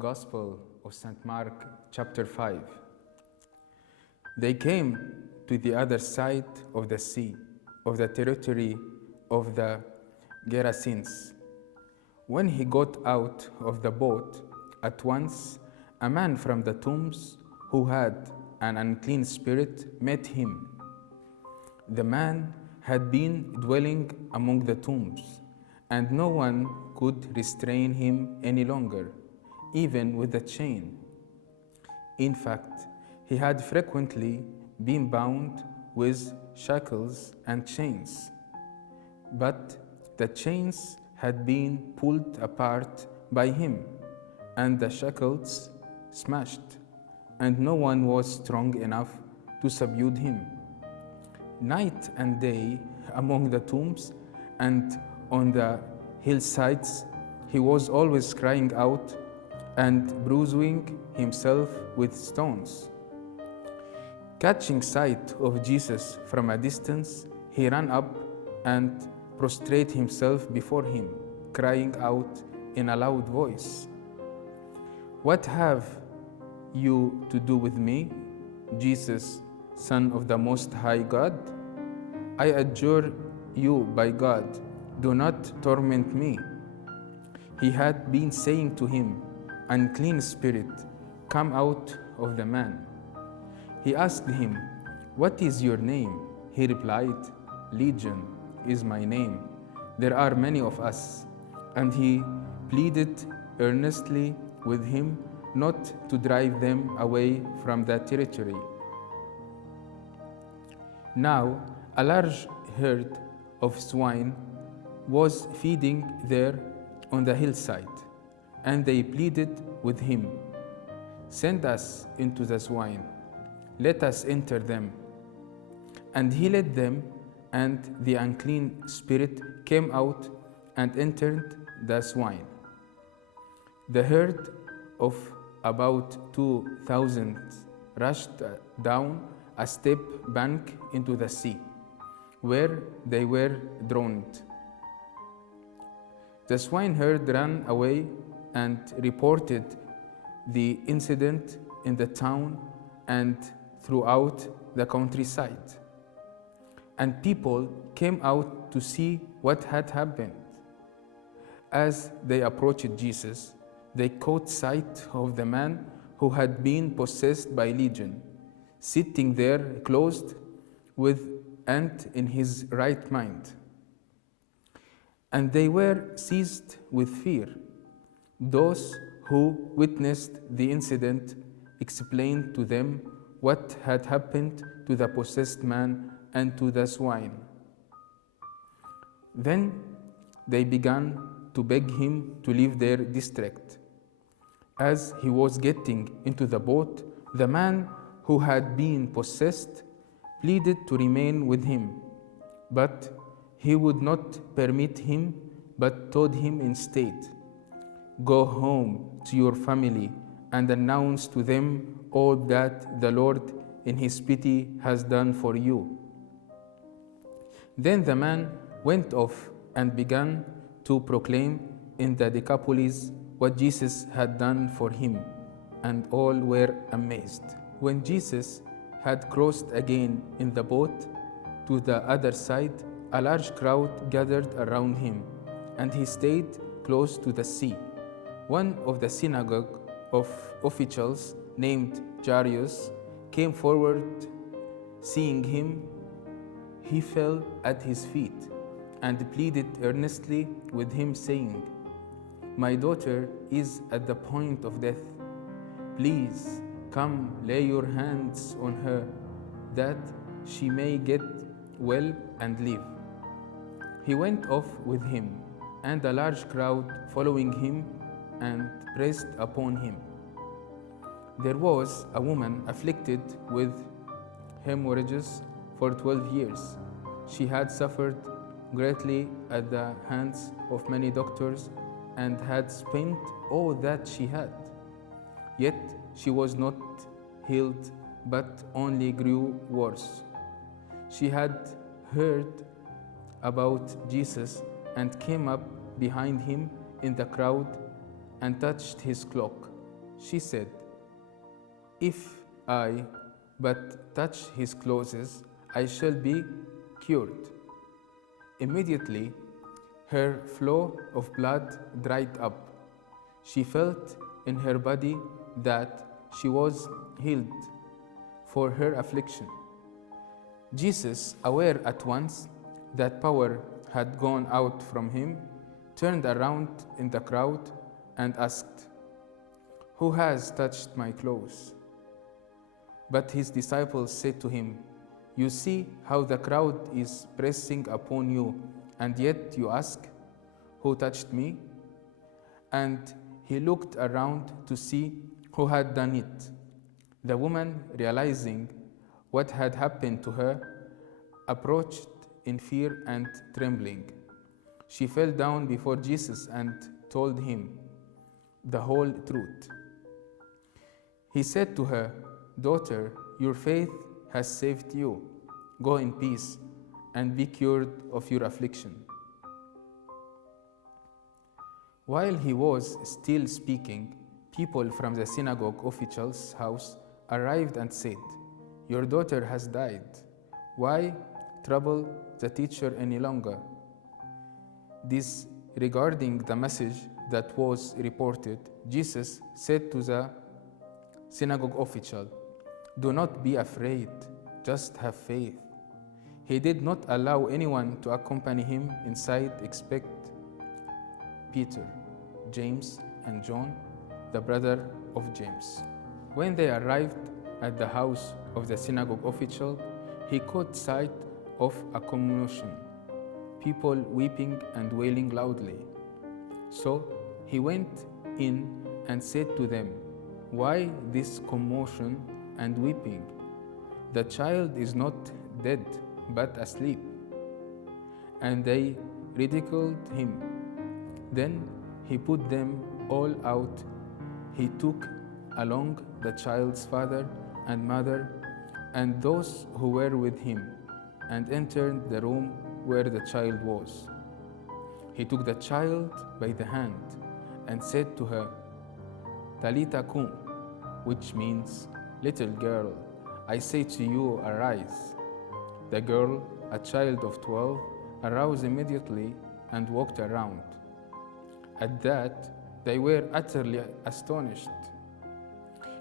Gospel of St. Mark, chapter 5. They came to the other side of the sea, of the territory of the Gerasenes. When he got out of the boat, at once a man from the tombs who had an unclean spirit met him. The man had been dwelling among the tombs, and no one could restrain him any longer, even with a chain. In fact, he had frequently been bound with shackles and chains. But the chains had been pulled apart by him, and the shackles smashed, and no one was strong enough to subdue him. Night and day, among the tombs and on the hillsides, he was always crying out and bruising himself with stones. Catching sight of Jesus from a distance, he ran up and prostrated himself before him, crying out in a loud voice, "What have you to do with me, Jesus, Son of the Most High God? I adjure you by God, do not torment me." He had been saying to him, "Unclean spirit, come out of the man." He asked him, "What is your name?" He replied, "Legion is my name. There are many of us." And he pleaded earnestly with him not to drive them away from that territory. Now, a large herd of swine was feeding there on the hillside, and they pleaded with him, "Send us into the swine. Let us enter them." And he led them, and the unclean spirit came out and entered the swine. The herd of about 2,000 rushed down a steep bank into the sea, where they were drowned. The swineherd ran away and reported the incident in the town and throughout the countryside. And people came out to see what had happened. As they approached Jesus, they caught sight of the man who had been possessed by legion, sitting there clothed with and in his right mind. And they were seized with fear. Those who witnessed the incident explained to them what had happened to the possessed man and to the swine. Then they began to beg him to leave their district. As he was getting into the boat, the man who had been possessed pleaded to remain with him, but he would not permit him, but told him instead, "Go home to your family and announce to them all that the Lord in his pity has done for you." Then the man went off and began to proclaim in the Decapolis what Jesus had done for him, and all were amazed. When Jesus had crossed again in the boat to the other side, a large crowd gathered around him, and he stayed close to the sea. One of the synagogue of officials, named Jairus, came forward. Seeing him, he fell at his feet and pleaded earnestly with him, saying, "My daughter is at the point of death. Please come lay your hands on her, that she may get well and live." He went off with him, and a large crowd following him and pressed upon him. There was a woman afflicted with hemorrhages for 12 years. She had suffered greatly at the hands of many doctors and had spent all that she had. Yet she was not healed, but only grew worse. She had heard about Jesus and came up behind him in the crowd and touched his cloak. She said, "If I but touch his clothes, I shall be cured." Immediately, her flow of blood dried up. She felt in her body that she was healed for her affliction. Jesus, aware at once that power had gone out from him, turned around in the crowd and asked, "Who has touched my clothes?" But his disciples said to him, "You see how the crowd is pressing upon you, and yet you ask, 'Who touched me?'" And he looked around to see who had done it. The woman, realizing what had happened to her, approached in fear and trembling. She fell down before Jesus and told him the whole truth. He said to her, "Daughter, your faith has saved you. Go in peace and be cured of your affliction." While he was still speaking, people from the synagogue official's house arrived and said, "Your daughter has died. Why trouble the teacher any longer?" Disregarding the message that was reported, Jesus said to the synagogue official, "Do not be afraid, just have faith." He did not allow anyone to accompany him inside except Peter, James, and John, the brother of James. When they arrived at the house of the synagogue official, he caught sight of a commotion, people weeping and wailing loudly. So he went in and said to them, "Why this commotion and weeping? The child is not dead, but asleep." And they ridiculed him. Then he put them all out. He took along the child's father and mother and those who were with him, and entered the room where the child was. He took the child by the hand and said to her, "Talitha kum," which means, "Little girl, I say to you, arise." The girl, a child of 12, arose immediately and walked around. At that, they were utterly astonished.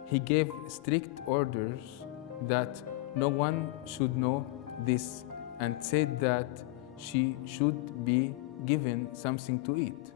He gave strict orders that no one should know this, and said that she should be given something to eat.